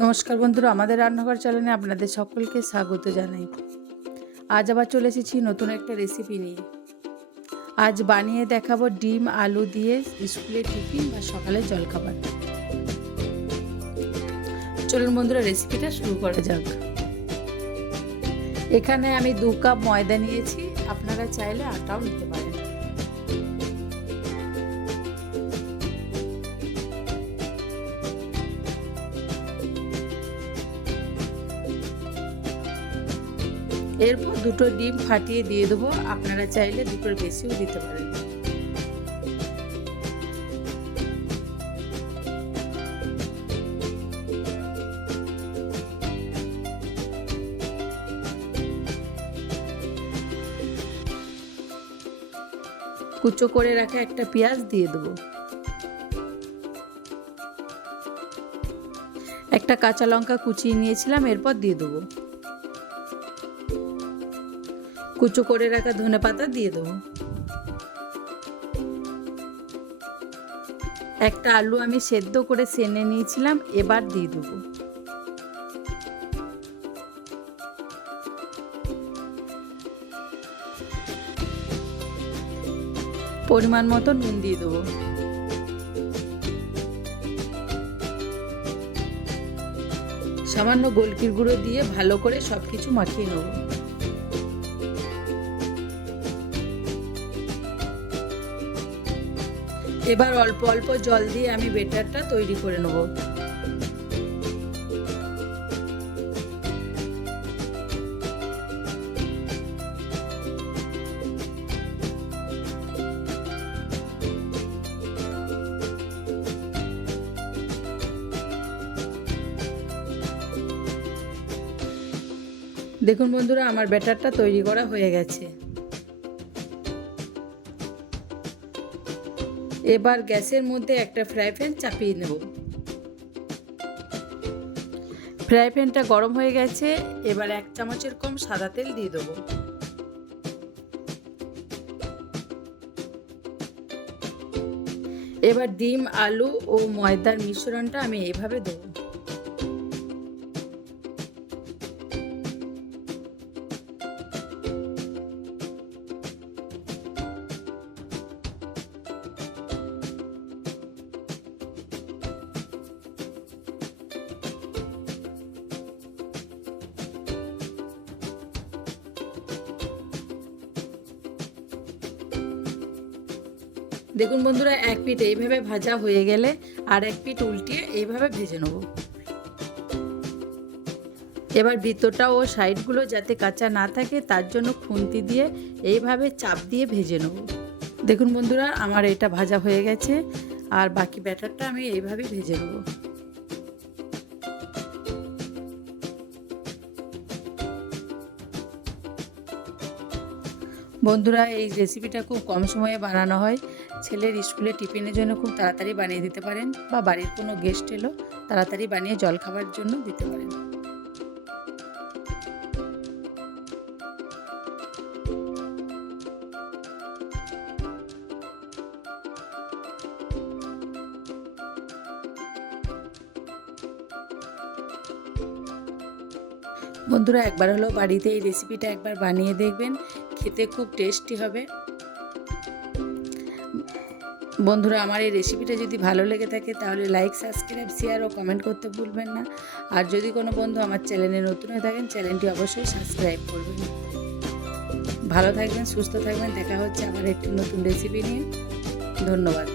নমস্কার বন্ধুরা, আমাদের রান্নাঘর চ্যানেলে আপনাদের সকলকে স্বাগত জানাই। আজ আবার চলে এসেছি নতুন একটা রেসিপি নিয়ে। আজ বানিয়ে দেখাবো ডিম আলু দিয়ে স্কুলের টিফিন বা সকালের জলখাবার। চলুন বন্ধুরা, রেসিপিটা শুরু করা যাক। এখানে আমি 2 কাপ ময়দা নিয়েছি, আপনারা চাইলে আটাও নিতে পারেন। এরপর 2টো ডিম ফাটিয়ে দিয়ে দেবো, আপনারা চাইলে 2টোর বেশিও দিতে পারেন। কুচো করে রাখা একটা পেঁয়াজ দিয়ে দেবো। একটা কাঁচা লঙ্কা কুচিয়ে নিয়েছিলাম, এরপর দিয়ে দেবো। কুচো করে রাখা ধনেপাতা দিয়ে দেবো। একটা আলু আমি সেদ্ধ করে সেনে নিয়েছিলাম, এবার দিয়ে দেবো। পরিমাণ মতো নুন দিয়ে দেবো। সামান্য গোলকির গুঁড়ো দিয়ে ভালো করে সবকিছু মাখিয়ে নেব। এবার অল্প অল্প জল দিয়ে আমি ব্যাটারটা তৈরি করে নেব। দেখুন বন্ধুরা, আমার ব্যাটারটা তৈরি করা হয়ে গেছে। এবার গ্যাসের মধ্যে একটা ফ্রাই প্যান চাপিয়ে নেব। ফ্রাই প্যানটা গরম হয়ে গেছে, এবার 1 চামচের কম সাদা তেল দিয়ে দেবো। এবার ডিম আলু ও ময়দার মিশ্রণটা আমি এইভাবে দেবো। দেখুন বন্ধুরা, এক পিঠ এইভাবে ভাজা হয়ে গেলে আর এক পিঠ উল্টিয়ে এইভাবে ভেজে নেব। এবার ভিতরটা ও সাইডগুলো যাতে কাঁচা না থাকে তার জন্য খুন্তি দিয়ে এইভাবে চাপ দিয়ে ভেজে নেব। দেখুন বন্ধুরা, আমার এটা ভাজা হয়ে গেছে, আর বাকি ব্যাটারটা আমি এইভাবেই ভেজে নেব। বন্ধুরা, এই রেসিপিটা খুব কম সময়ে বানানো হয়। ছেলের স্কুলে টিফিনের জন্য খুব তাড়াতাড়ি বানিয়ে দিতে পারেন, বা বাড়ির কোনো গেস্ট এলো তাড়াতাড়ি বানিয়ে জলখাবার জন্য দিতে পারেন। বন্ধুরা, একবার হলো বাড়িতে এই রেসিপিটা একবার বানিয়ে দেখবেন, খেতে খুব টেস্টি হবে। বন্ধুরা, আমার এই রেসিপিটা যদি ভালো লেগে থাকে তাহলে লাইক, সাবস্ক্রাইব, শেয়ার ও কমেন্ট করতে ভুলবেন না। আর যদি কোনো বন্ধু আমার চ্যানেলে নতুন হয়ে থাকেন, চ্যানেলটি অবশ্যই সাবস্ক্রাইব করবেন। ভালো থাকবেন, সুস্থ থাকবেন। দেখা হচ্ছে আবার একটি নতুন রেসিপি নিয়ে। ধন্যবাদ।